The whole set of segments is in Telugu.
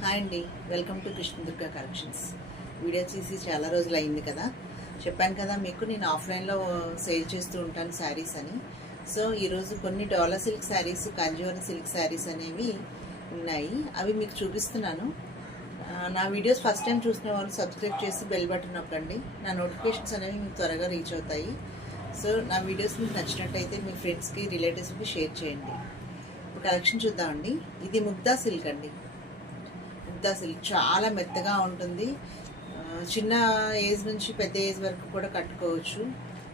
హాయ్ అండి, వెల్కమ్ టు కృష్ణదుర్గ కలెక్షన్స్. వీడియో చేసి చాలా రోజులు అయింది కదా. చెప్పాను కదా మీకు, నేను ఆఫ్లైన్లో సేల్ చేస్తూ ఉంటాను శారీస్ అని. సో ఈరోజు కొన్ని డోలా సిల్క్ శారీస్, కాంజీవరం సిల్క్ శారీస్ అనేవి ఉన్నాయి. అవి మీకు చూపిస్తున్నాను. నా వీడియోస్ ఫస్ట్ టైం చూసిన వాళ్ళు సబ్స్క్రైబ్ చేసి బెల్ బటన్ నొక్కండి. నా నోటిఫికేషన్స్ అనేవి మీకు త్వరగా రీచ్ అవుతాయి. సో నా వీడియోస్ మీకు నచ్చినట్టయితే మీ ఫ్రెండ్స్కి, రిలేటివ్స్కి షేర్ చేయండి. ఇప్పుడు కలెక్షన్ చూద్దామండి. ఇది ముగ్దా సిల్క్ అండి. ముగ్దా సిల్క్ చాలా మెత్తగా ఉంటుంది. చిన్న ఏజ్ నుంచి పెద్ద ఏజ్ వరకు కూడా కట్టుకోవచ్చు.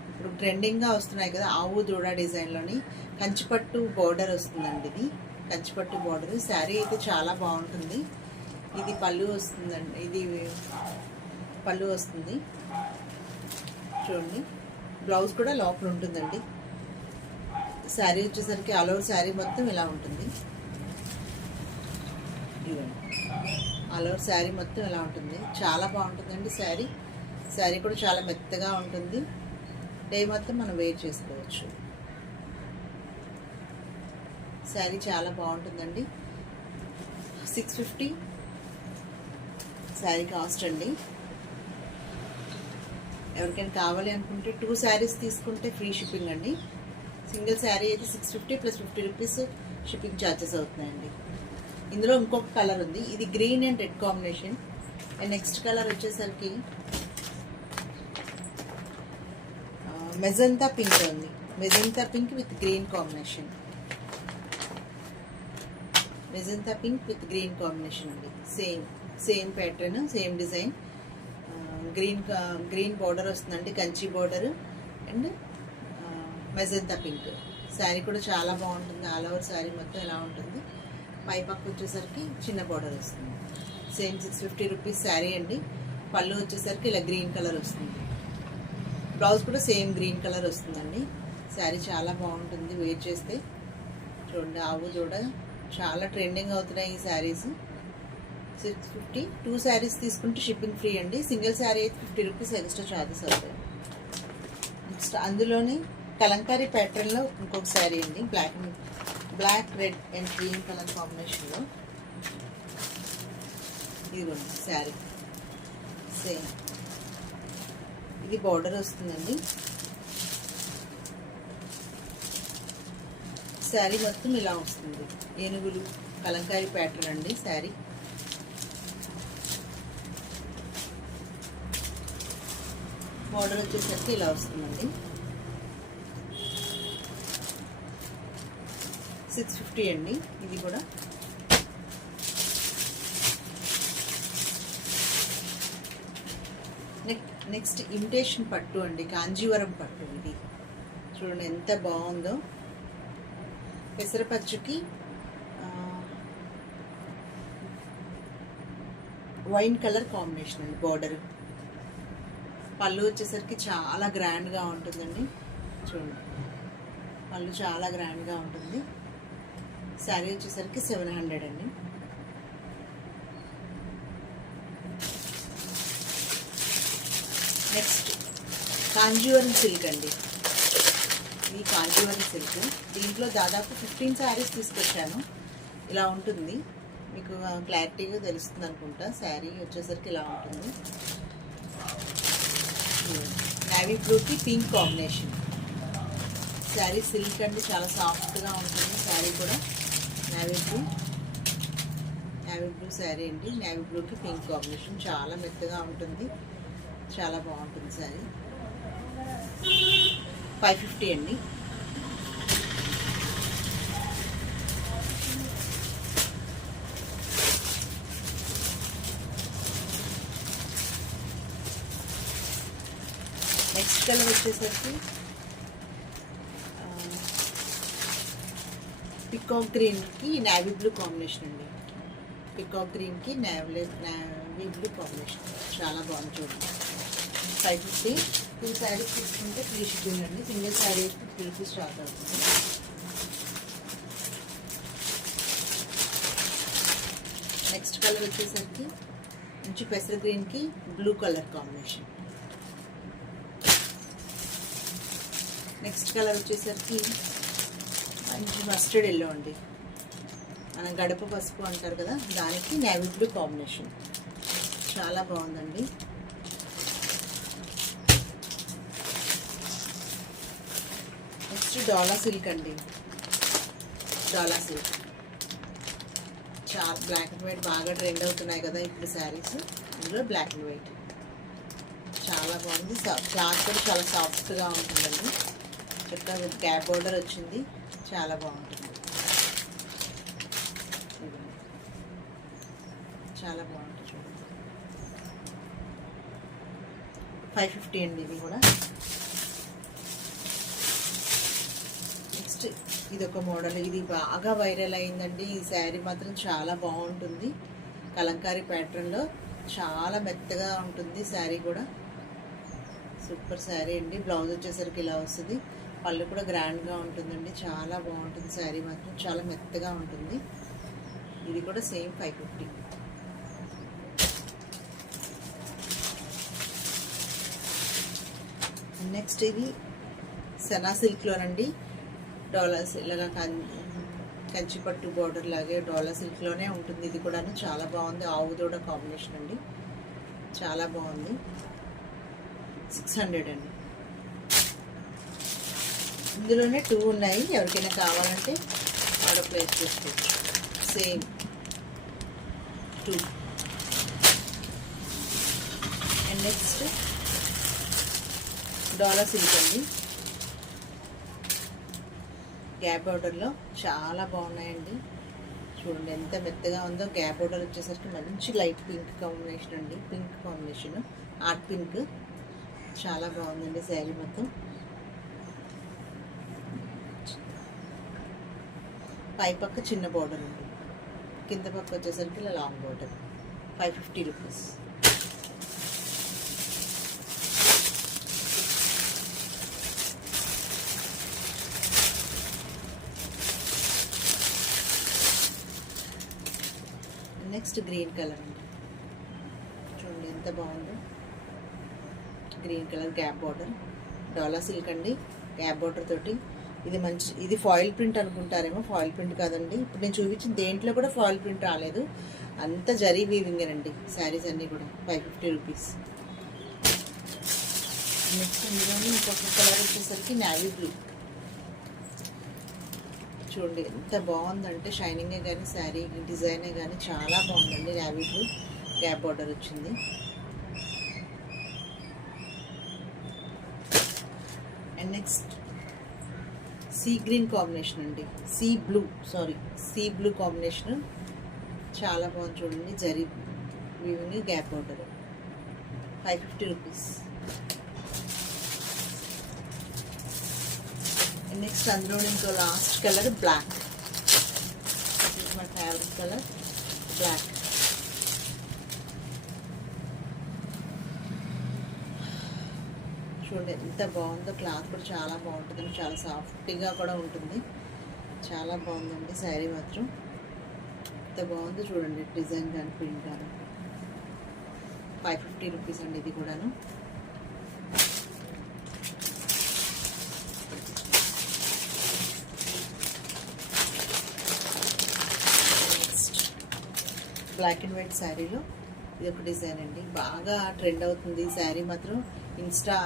ఇప్పుడు ట్రెండింగ్గా వస్తున్నాయి కదా, ఆవు దూడ డిజైన్లోని కంచిపట్టు బోర్డర్ వస్తుందండి. ఇది కంచిపట్టు బోర్డర్ శారీ అయితే చాలా బాగుంటుంది. ఇది పళ్ళు వస్తుందండి. ఇది పళ్ళు వస్తుంది చూడండి. బ్లౌజ్ కూడా లోపల ఉంటుందండి. శారీ వచ్చేసరికి ఆల్ ఓవర్ శారీ మొత్తం ఇలా ఉంటుంది. ఇవ్వండి, ఆల్ ఓవర్ శారీ మొత్తం ఇలా ఉంటుంది. చాలా బాగుంటుందండి శారీ. శారీ కూడా చాలా మెత్తగా ఉంటుంది. డే మొత్తం మనం వేర్ చేసుకోవచ్చు. శారీ చాలా బాగుంటుందండి. 650 శారీ కాస్ట్ అండి. ఎవరికైనా కావాలి అనుకుంటే 2 శారీస్ తీసుకుంటే ఫ్రీ షిప్పింగ్ అండి. సింగిల్ శారీ అయితే 650 ప్లస్ 50 రూపీస్ షిప్పింగ్ ఛార్జెస్ అవుతున్నాయండి. ఇందులో ఇంకొక కలర్ ఉంది. ఇది green and red combination. And next colour వచ్చేసరికి మెజంతా పింక్ ఉంది. Magenta pink with green combination. Magenta pink with green combination అండి. Same pattern, same design. Green border వస్తుందండి, Kanchi border and magenta pink. Sari కూడా చాలా బాగుంటుంది. ఆల్ ఓవర్ శారీ మొత్తం ఎలా ఉంటుంది. పై పక్క వచ్చేసరికి చిన్న బార్డర్ వస్తుంది. సేమ్ 650 రూపీస్ శారీ అండి. పళ్ళు వచ్చేసరికి ఇలా గ్రీన్ కలర్ వస్తుంది. బ్లౌజ్ కూడా సేమ్ గ్రీన్ కలర్ వస్తుందండి. శారీ చాలా బాగుంటుంది వేర్ చేస్తే. చూడండి, ఆవు దూడ చాలా ట్రెండింగ్ అవుతున్నాయి ఈ శారీస్. 650, 2 శారీస్ తీసుకుంటే షిప్పింగ్ ఫ్రీ అండి. సింగిల్ శారీ అయితే 50 రూపీస్ ఎక్స్ట్రా ఛార్జెస్ అవుతాయి. నెక్స్ట్ అందులోనే కలంకారీ ప్యాటర్న్లో ఇంకొక శారీ అండి. Black red and green colour కాంబినేషన్లో. ఇదిగోండి శారీ సేమ్. ఇది బార్డర్ వస్తుందండి. శారీ మొత్తం ఇలా వస్తుంది. ఏనుగులు కలంకారీ ప్యాటర్న్ అండి శారీ. బార్డర్ వచ్చేసరికి ఇలా వస్తుందండి. 650 అండి. ఇది కూడా నెక్స్ట్ ఇమిటేషన్ పట్టు అండి, కాంజీవరం పట్టు. ఇది చూడండి ఎంత బాగుందో. పెసరపచ్చుకి వైన్ కలర్ కాంబినేషన్ అండి బార్డర్. పళ్ళు వచ్చేసరికి చాలా గ్రాండ్గా ఉంటుందండి. చూడండి, పళ్ళు చాలా గ్రాండ్గా ఉంటుంది. శారీ వచ్చేసరికి 700 అండి. నెక్స్ట్ కాంజీవరం సిల్క్ అండి. ఇది కాంజీవరం సిల్క్. దీంట్లో దాదాపు 15 శారీస్ తీసుకొచ్చాను. ఇలా ఉంటుంది. మీకు క్లారిటీగా తెలుస్తుంది అనుకుంటా. శారీ వచ్చేసరికి ఇలా ఉంటుంది. నేవీ బ్లూకి పింక్ కాంబినేషన్. శారీ సిల్క్ అండి, చాలా సాఫ్ట్గా ఉంటుంది. శారీ కూడా నేవీ బ్లూ శారీ అండి. నేవీ బ్లూకి పింక్ కాంబినేషన్. చాలా మెత్తగా ఉంటుంది, చాలా బాగుంటుంది శారీ. 550 అండి. నెక్స్ట్ కలర్ వచ్చేసరికి పికాక్ గ్రీన్కి నేవీ బ్లూ కాంబినేషన్ అండి. పికాక్ గ్రీన్కి నేవీ బ్లూ కాంబినేషన్ చాలా బాగుంది. చూడండి, 550. 2 శారీస్ తీసుకుంటే ఫ్రీ షిప్పింగ్ అండి. సింగిల్ శారీ 50 రూపీస్ స్టార్ట్ అవుతుంది. నెక్స్ట్ కలర్ వచ్చేసరికి మంచి పెసర గ్రీన్కి blue colour combination. Next colour వచ్చేసరికి మంచి మస్టర్డ్ ఎల్లో అండి. మన గడప పసుపు అంటారు కదా, దానికి నేవీ బ్లూ కాంబినేషన్. చాలా బాగుందండి. నెక్స్ట్ డోలా సిల్క్ అండి. డోలా సిల్క్ చాలా బ్లాక్ అండ్ వైట్ బాగా ట్రెండ్ అవుతున్నాయి కదా ఇప్పుడు శారీస్. అందులో బ్లాక్ అండ్ వైట్ చాలా బాగుంది. క్లాత్ కూడా చాలా సాఫ్ట్గా ఉంటుందండి. చక్కగా విత్ గ్యాప్ బోర్డర్ వచ్చింది. చాలా బాగుంటుంది. చాలా బాగుంటుంది చూడండి. 550 అండి ఇది కూడా. నెక్స్ట్ ఇది ఒక మోడల్. ఇది బాగా వైరల్ అయిందండి. ఈ శారీ మాత్రం చాలా బాగుంటుంది. కలంకారీ ప్యాటర్న్లో చాలా మెత్తగా ఉంటుంది శారీ కూడా. సూపర్ శారీ అండి. బ్లౌజ్ వచ్చేసరికి ఇలా వస్తుంది. పళ్ళు కూడా గ్రాండ్గా ఉంటుందండి. చాలా బాగుంటుంది శారీ మాత్రం. చాలా మెత్తగా ఉంటుంది. ఇది కూడా సేమ్ 550. నెక్స్ట్ ఇది సనా సిల్క్లోనండి. డోలా ఇలాగా కంచిపట్టు బోర్డర్ లాగే డోలా సిల్క్లోనే ఉంటుంది. ఇది కూడా చాలా బాగుంది. ఆవుదోడ కాంబినేషన్ అండి. చాలా బాగుంది. 600 అండి. ఇందులోనే 2 ఉన్నాయి. ఎవరికైనా కావాలంటే ఆర్డర్ ప్లేస్ చేసుకోవచ్చు. Same 2. And next dola silk అండి. గ్యాప్ బోర్డర్లో చాలా బాగున్నాయండి. చూడండి ఎంత మెత్తగా ఉందో. గ్యాప్ బోర్డర్ వచ్చేసరికి మంచి లైట్ పింక్ కాంబినేషన్ అండి. Pink combination, art pink. చాలా బాగుందండి శారీ మొత్తం. పై పక్క చిన్న బార్డర్ ఉంది. కింద పక్క వచ్చేసరికి ఇలా long border. 550 rupees. Next green colour అండి. చూడండి ఎంత బాగుందో. Green colour gap border. Dola silk అండి. గ్యాప్ బార్డర్ తోటి. ఇది మంచి, ఇది ఫాయిల్ ప్రింట్ అనుకుంటారేమో. ఫాయిల్ ప్రింట్ కాదండి. ఇప్పుడు నేను చూపించిన దేంట్లో కూడా ఫాయిల్ ప్రింట్ రాలేదు. అంత జరీ వీవింగేనండి శారీస్ అన్నీ కూడా. 550 రూపీస్. నెక్స్ట్ ఇందులోని ఇంకొక కలర్ వచ్చేసరికి నేవీ బ్లూ. చూడండి ఎంత బాగుందంటే షైనింగే కానీ శారీ డిజైనే కానీ చాలా బాగుందండి. నేవీ బ్లూ గ్యాప్ బార్డర్ వచ్చింది. And next sea green combination అండి. సీ బ్లూ కాంబినేషన్ చాలా బాగుంది. చూడండి zari weaving gap border. 550 rupees. Next అందులో ఇంకో last colour black. My favourite colour black. చూడండి ఎంత బాగుందో. క్లాత్ కూడా చాలా బాగుంటుంది. చాలా సాఫ్ట్గా కూడా ఉంటుంది. చాలా బాగుందండి శారీ మాత్రం. ఎంత బాగుందో చూడండి డిజైన్ కానీ ప్రింట్ కానీ. 550 రూపీస్ అండి ఇది కూడాను. బ్లాక్ అండ్ వైట్ శారీలో ఇది ఒక డిజైన్ అండి. బాగా ట్రెండ్ అవుతుంది ఈ శారీ మాత్రం. ఇన్స్టా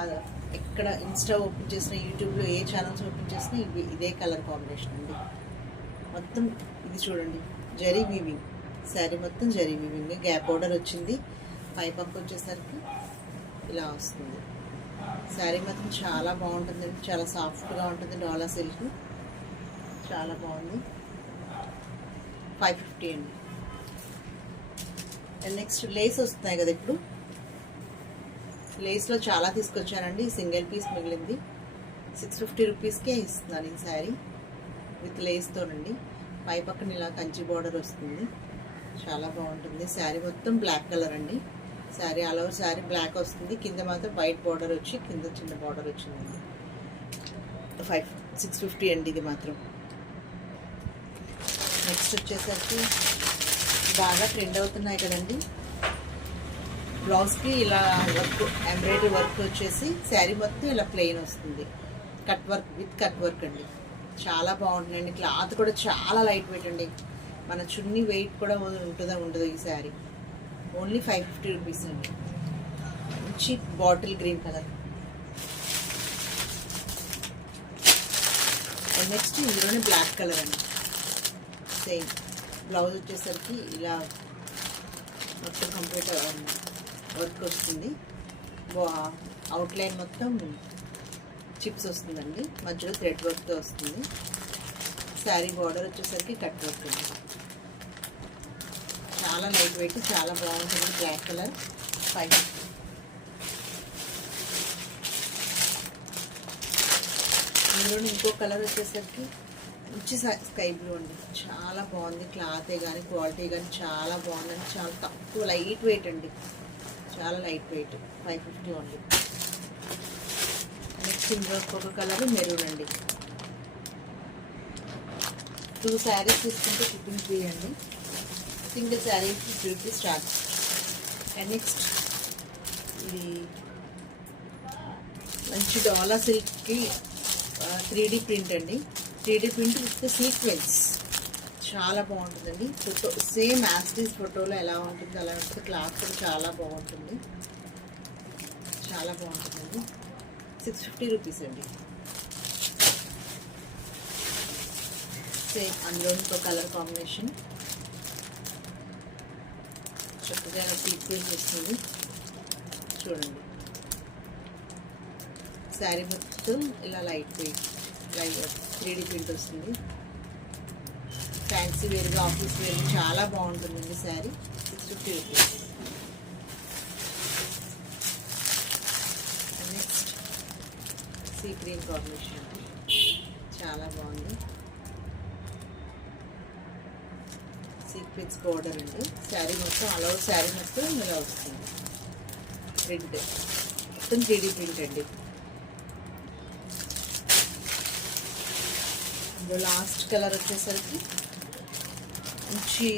ఓపెన్ చేసిన, యూట్యూబ్లో ఏ ఛానల్స్ ఓపెన్ చేసినా ఇదే కలర్ కాంబినేషన్ అండి. మొత్తం ఇది చూడండి జరీ వీవింగ్ శారీ మొత్తం జరీ వీవింగ్. గ్యాప్ బోర్డర్ వచ్చింది. పై పక్క వచ్చేసరికి ఇలా వస్తుంది. శారీ మాత్రం చాలా బాగుంటుందండి. చాలా సాఫ్ట్గా ఉంటుంది. డోలా సిల్క్ చాలా బాగుంది. 550 అండి. అండ్ నెక్స్ట్ లేస్ వస్తున్నాయి కదా ఇప్పుడు. లేస్లో చాలా తీసుకొచ్చానండి. సింగిల్ పీస్ మిగిలింది. 650 రూపీస్కే ఇస్తున్నాను ఈ శారీ విత్ లేస్తోనండి. పై పక్కన ఇలా కంచి బార్డర్ వస్తుంది. చాలా బాగుంటుంది. శారీ మొత్తం బ్లాక్ కలర్ అండి. Sari all over sari black వస్తుంది. కింద మాత్రం వైట్ బార్డర్ వచ్చి కింద చిన్న బార్డర్ వచ్చిందండి. 650 అండి ఇది మాత్రం. నెక్స్ట్ వచ్చేసరికి బాగా ట్రెండ్ అవుతున్నాయి కదండి. బ్లౌజ్కి ఇలా వర్క్, ఎంబ్రాయిడరీ వర్క్ వచ్చేసి శారీ మొత్తం ఇలా ప్లెయిన్ వస్తుంది. Cut work with cut work అండి. చాలా బాగుంటుందండి. క్లాత్ కూడా చాలా లైట్ వెయిట్ అండి. మన చున్నీ వెయిట్ కూడా ఉంటుందా ఉండదు ఈ శారీ. ఓన్లీ 550 రూపీస్ అండి. మంచి బాటిల్ గ్రీన్ కలర్. నెక్స్ట్ ఇందులోనే బ్లాక్ కలర్ అండి. సేమ్ బ్లౌజ్ వచ్చేసరికి ఇలా మొత్తం కంప్లీట్ వర్క్ వస్తుంది. అవుట్లైన్ మొత్తం చిప్స్ వస్తుందండి, మధ్యలో థ్రెడ్ వర్క్తో వస్తుంది. శారీ బార్డర్ వచ్చేసరికి కట్ వర్క్ అండి. చాలా లైట్ వెయిట్, చాలా బాగుంటుంది. Black colour 550. ఇందులో ఇంకో కలర్ వచ్చేసరికి మంచి స్కై బ్లూ అండి. చాలా బాగుంది. క్లాతే కానీ క్వాలిటీ కానీ చాలా బాగుందండి. చాలా తక్కువ లైట్ వెయిట్ అండి, చాలా లైట్ వెయిట్. 550 ఓన్లీ. నెక్స్ట్ ఇందులో ఒక కలర్ మెరూన్ అండి. 2 శారీస్ తీసుకుంటే షిప్పింగ్ ఫ్రీ అండి. Single sari 50 rupees charge. And next ఇది మంచి డాలా సిల్క్కి 3D ప్రింట్ అండి. 3D print with sequence. చాలా బాగుంటుందండి. ఫోటో సేమ్ యాస్టీస్ ఫోటోలో ఎలా ఉంటుంది అలా ఉంటుంది. క్లాత్ కూడా చాలా బాగుంటుంది, చాలా బాగుంటుందండి. 650 రూపీస్ అండి. సేమ్ అందులో ఇంకో కలర్ కాంబినేషన్ చక్కగా సీక్వెన్స్ వస్తుంది చూడండి. శారీ మొత్తం ఇలా లైట్ వెయిట్ 3D ప్రింట్ వస్తుంది. ఫ్యాన్సీ వేర్గా ఆఫీస్ వేర్ చాలా బాగుంటుందండి sari. 650 rupees. Next sea green combination చాలా బాగుంది. సీక్వెన్స్ బోర్డర్ అండి. శారీ మొత్తం అలౌడ్ శారీ మొత్తం ఇలా వస్తుంది. ప్రింట్ మొత్తం 3D ప్రింట్ అండి. లాస్ట్ కలర్ వచ్చేసరికి మంచి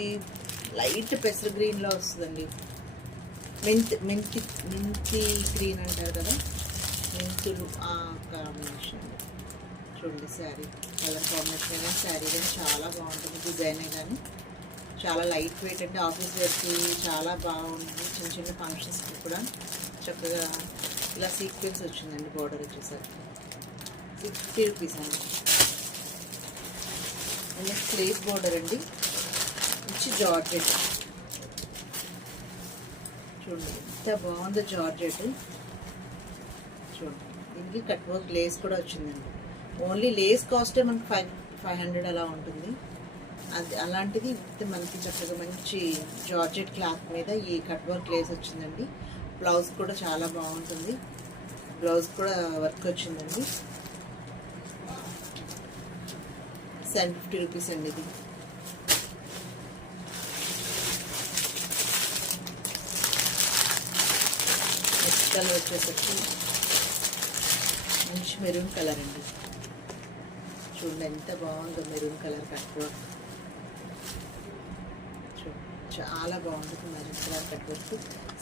లైట్ పెసర్ గ్రీన్లో వస్తుందండి. మెంతి గ్రీన్ అంటారు కదా, మెంతులు ఆ కాంబినేషన్. చూడండి శారీ కలర్ కాంబినేషన్ అయినా శారీ కానీ చాలా బాగుంటుంది. డిజైనే కానీ చాలా లైట్ వెయిట్ అంటే ఆఫీస్ వేర్కి చాలా బాగుంటుంది. చిన్న చిన్న ఫంక్షన్స్కి కూడా చక్కగా ఇలా సీక్వెన్స్ వచ్చిందండి. బార్డర్ వచ్చేసరికి 650 రూపీస్ అండి. నెక్స్ట్ లేస్ బోర్డర్ అండి. మంచి జార్జెట్ చూడండి ఎంత బాగుందో జార్జెట్. చూడండి దీనికి కట్ వర్క్ లేస్ కూడా వచ్చిందండి. ఓన్లీ లేస్ కాస్టే మనకి 500 అలా ఉంటుంది. అది అలాంటిది మనకి చక్కగా మంచి జార్జెట్ క్లాత్ మీద ఈ కట్ వర్క్ లేస్ వచ్చిందండి. బ్లౌజ్ కూడా చాలా బాగుంటుంది. బ్లౌజ్ కూడా వర్క్ వచ్చిందండి. 750 రూపీస్ అండి ఇది. నెక్స్ట్ కలర్ వచ్చేసరికి మంచి మెరూన్ కలర్ అండి. చూడండి ఎంత బాగుందో మెరూన్ కలర్ కట్ వర్క్. చాలా బాగుంటుంది maroon colour cut work.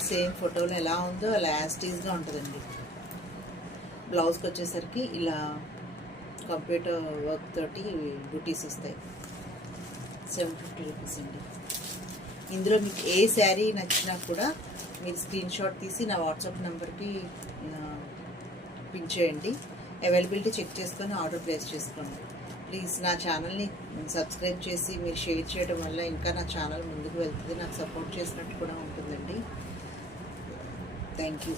Same ఫోటోలో ఎలా ఉందో అలా యాస్టీస్గా ఉంటుందండి. బ్లౌజ్కి వచ్చేసరికి ఇలా కంప్యూటర్ వర్క్ తోటి బుటీస్ వస్తాయి. 750 రూపీస్ అండి. ఇందులో మీకు ఏ శారీ నచ్చినా కూడా మీరు స్క్రీన్ షాట్ తీసి నా వాట్సాప్ నెంబర్కి పిన్ చేయండి. అవైలబిలిటీ చెక్ చేసుకొని ఆర్డర్ ప్లేస్ చేసుకోండి. ప్లీజ్ నా ఛానల్ని సబ్స్క్రైబ్ చేసి మీరు షేర్ చేయడం వల్ల ఇంకా నా ఛానల్ ముందుకు వెళ్తుంది, నాకు సపోర్ట్ చేసినట్టు కూడా ఉంటుందండి. Thank you.